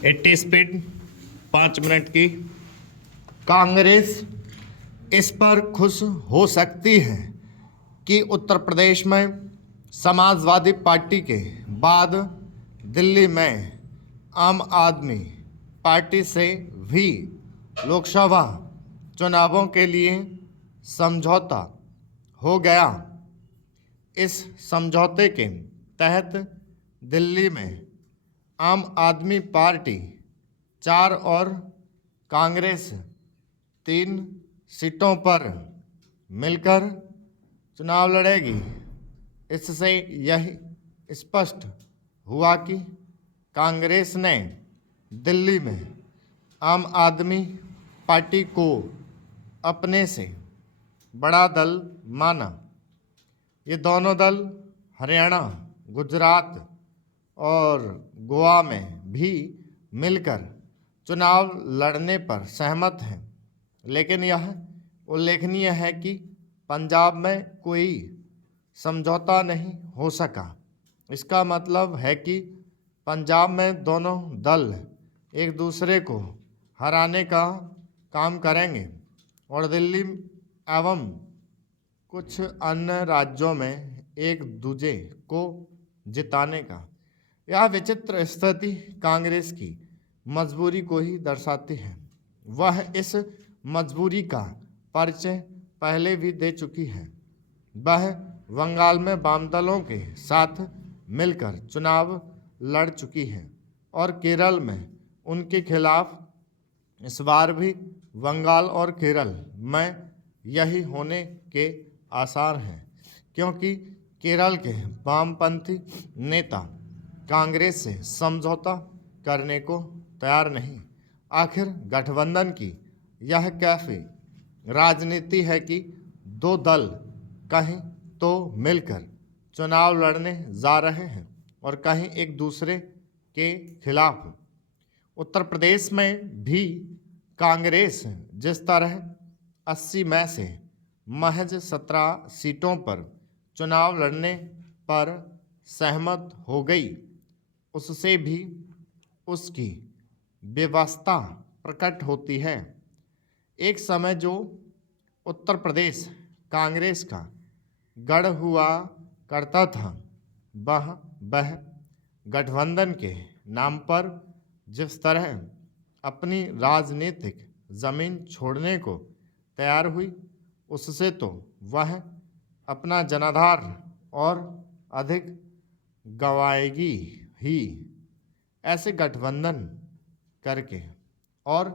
80 speed 5 minute की। कांग्रेस इस पर खुश हो सकती है कि उत्तर प्रदेश में समाजवादी पार्टी के बाद दिल्ली में आम आदमी पार्टी से भी लोकसभा चुनावों के लिए समझौता हो गया। इस समझौते के तहत दिल्ली में आम आदमी पार्टी 4 और कांग्रेस 3 सीटों पर मिलकर चुनाव लड़ेगी। इससे यह स्पष्ट हुआ कि कांग्रेस ने दिल्ली में आम आदमी पार्टी को अपने से बड़ा दल माना। ये दोनों दल हरियाणा, गुजरात और गोवा में भी मिलकर चुनाव लड़ने पर सहमत हैं, लेकिन यह उल्लेखनीय है कि पंजाब में कोई समझौता नहीं हो सका। इसका मतलब है कि पंजाब में दोनों दल एक दूसरे को हराने का काम करेंगे और दिल्ली एवं कुछ अन्य राज्यों में एक दूजे को जिताने का। यह विचित्र स्थिति कांग्रेस की मजबूरी को ही दर्शाती है। वह इस मजबूरी का परिचय पहले भी दे चुकी है। वह बंगाल में वाम दलों के साथ मिलकर चुनाव लड़ चुकी है और केरल में उनके खिलाफ। इस बार भी बंगाल और केरल में यही होने के आसार हैं, क्योंकि केरल के वामपंथी नेता कांग्रेस से समझौता करने को तैयार नहीं। आखिर गठबंधन की यह कैसी राजनीति है कि दो दल कहीं तो मिलकर चुनाव लड़ने जा रहे हैं और कहीं एक दूसरे के खिलाफ। उत्तर प्रदेश में भी कांग्रेस जिस तरह 80 में से महज 17 सीटों पर चुनाव लड़ने पर सहमत हो गई, उससे भी उसकी व्यवस्था प्रकट होती है। एक समय जो उत्तर प्रदेश कांग्रेस का गढ़ हुआ करता था, वह गठबंधन के नाम पर जिस तरह अपनी राजनीतिक जमीन छोड़ने को तैयार हुई, उससे तो वह अपना जनाधार और अधिक गंवाएगी ही। ऐसे गठबंधन करके और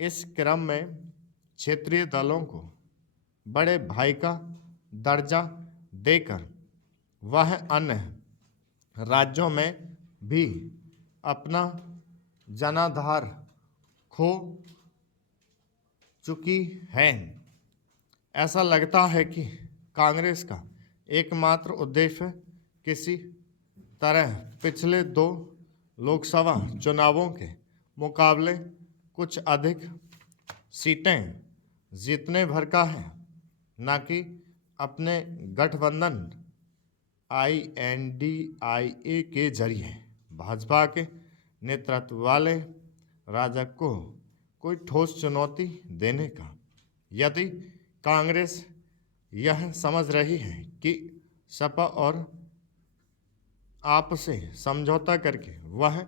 इस क्रम में क्षेत्रीय दलों को बड़े भाई का दर्जा देकर वह अन्य राज्यों में भी अपना जनाधार खो चुकी है। ऐसा लगता है कि कांग्रेस का एकमात्र उद्देश्य किसी तरह पिछले 2 लोकसभा चुनावों के मुकाबले कुछ अधिक सीटें जीतने भर का है, न कि अपने गठबंधन INDIA के जरिए भाजपा के नेतृत्व वाले राजग को कोई ठोस चुनौती देने का। यदि कांग्रेस यह समझ रही है कि सपा और आप से समझौता करके वह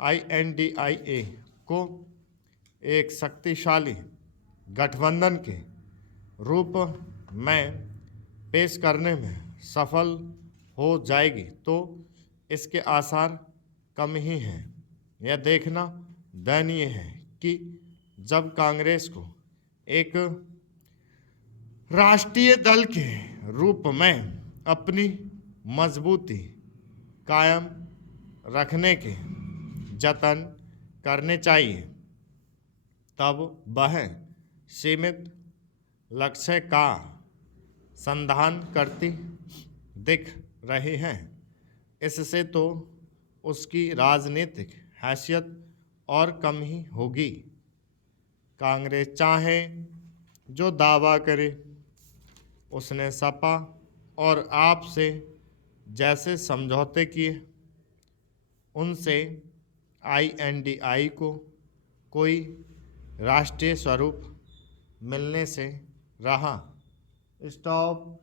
INDIA को एक शक्तिशाली गठबंधन के रूप में पेश करने में सफल हो जाएगी, तो इसके आसार कम ही हैं। यह देखना दयनीय है कि जब कांग्रेस को एक राष्ट्रीय दल के रूप में अपनी मजबूती कायम रखने के जतन करने चाहिए, तब वह सीमित लक्ष्य का संधान करती दिख रही हैं। इससे तो उसकी राजनीतिक हैसियत और कम ही होगी। कांग्रेस चाहे जो दावा करे, उसने सपा और आप से जैसे समझौते किए, उनसे INDI को कोई राष्ट्रीय स्वरूप मिलने से रहा। स्टॉप